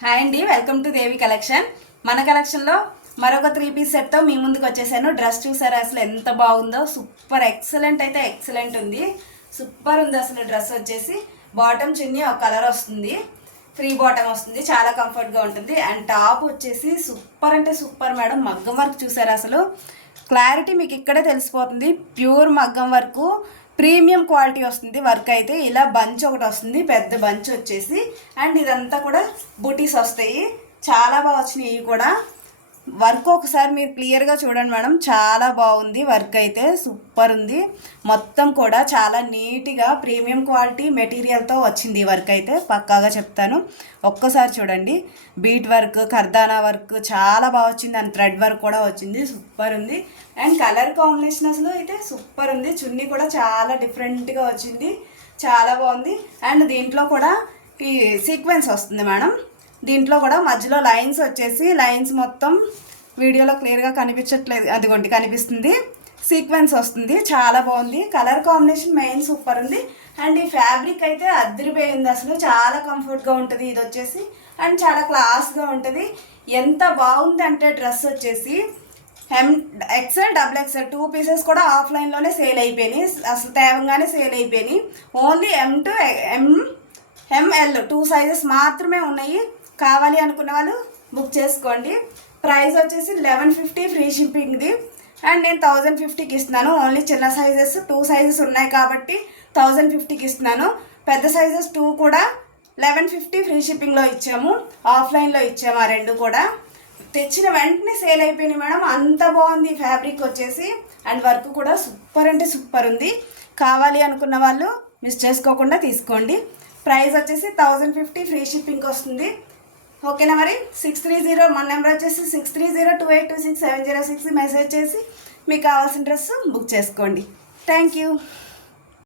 Hi అండి, welcome to Devi collection. మన కలెక్షన్లో మరొక 3 పీస్ సెట్తో మీ ముందుకు వచ్చేసాను. డ్రెస్ చూసారా అసలు ఎంత బాగుందో, సూపర్ ఎక్సలెంట్ అయితే ఎక్సలెంట్ ఉంది. సూపర్ ఉంది అసలు. డ్రెస్ వచ్చేసి బాటమ్ చున్నీ ఒక కలర్ వస్తుంది, ఫ్రీ బాటమ్ వస్తుంది, చాలా కంఫర్ట్గా ఉంటుంది. అండ్ టాప్ వచ్చేసి సూపర్ అంటే సూపర్ మేడం. మగ్గం వర్క్ చూసారా అసలు, క్లారిటీ మీకు ఇక్కడే తెలిసిపోతుంది. ప్యూర్ మగ్గం వర్క్, ప్రీమియం క్వాలిటీ వస్తుంది. వర్క్ అయితే ఇలా బంచ్ ఒకటి వస్తుంది, పెద్ద బంచ్ వచ్చేసి. అండ్ ఇదంతా కూడా బుటీస్ వస్తాయి, చాలా బాగా వచ్చినాయి. ఇవి కూడా వర్క్ ఒకసారి మీరు క్లియర్గా చూడండి మేడం, చాలా బాగుంది. వర్క్ అయితే సూపర్ ఉంది. మొత్తం కూడా చాలా నీట్గా ప్రీమియం క్వాలిటీ మెటీరియల్తో వచ్చింది. ఈ వర్క్ అయితే పక్కాగా చెప్తాను, ఒక్కసారి చూడండి. బీట్ వర్క్, కర్దానా వర్క్ చాలా బాగా వచ్చింది. అండ్ థ్రెడ్ వర్క్ కూడా వచ్చింది, సూపర్ ఉంది. అండ్ కలర్ కాంబినేషన్ అసలు అయితే సూపర్ ఉంది. చున్నీ కూడా చాలా డిఫరెంట్గా వచ్చింది, చాలా బాగుంది. అండ్ దీంట్లో కూడా ఈ సీక్వెన్స్ వస్తుంది మేడం. దీంట్లో కూడా మధ్యలో లైన్స్ వచ్చేసి, లైన్స్ మొత్తం వీడియోలో క్లియర్గా కనిపించట్లేదు, అదిగోండి కనిపిస్తుంది. సీక్వెన్స్ వస్తుంది, చాలా బాగుంది. కలర్ కాంబినేషన్ మెయిన్ సూపర్ ఉంది. అండ్ ఈ ఫ్యాబ్రిక్ అయితే అదిరిపోయింది అసలు, చాలా కంఫర్ట్గా ఉంటుంది ఇది వచ్చేసి. అండ్ చాలా క్లాస్గా ఉంటుంది. ఎంత బాగుంది అంటే డ్రెస్ వచ్చేసి ఎక్సెల్, డబుల్ ఎక్సెల్ 2 పీసెస్ కూడా ఆఫ్లైన్లోనే సేల్ అయిపోయినాయి, అసలు తేవంగానే సేల్ అయిపోయినాయి. Only M to ML 2 sizes మాత్రమే ఉన్నాయి. కావాలి అనుకున్న వాళ్ళు బుక్ చేసుకోండి. ప్రైస్ వచ్చేసి 1150 ఫ్రీ షిప్పింగ్ది. అండ్ నేను 1050కి ఇస్తున్నాను. ఓన్లీ చిన్న సైజెస్ 2 సైజెస్ ఉన్నాయి కాబట్టి 1050కి ఇస్తున్నాను. పెద్ద సైజెస్ 2 కూడా 1150 ఫ్రీ షిప్పింగ్లో ఇచ్చాము, ఆఫ్లైన్లో ఇచ్చాము. ఆ రెండు కూడా తెచ్చిన వెంటనే సేల్ అయిపోయినాయి మేడం, అంత బాగుంది ఫ్యాబ్రిక్ వచ్చేసి. అండ్ వర్క్ కూడా సూపర్ అంటే సూపర్ ఉంది. కావాలి అనుకున్న వాళ్ళు మిస్ చేసుకోకుండా తీసుకోండి. ప్రైస్ వచ్చేసి 1050 ఫ్రీ షిప్పింగ్కి వస్తుంది. ఓకేనా మరి. 630 మన నెంబర్ వచ్చేసి 63028267006 మెసేజ్ చేసి మీకు కావాల్సిన డ్రెస్ బుక్ చేసుకోండి. Thank you.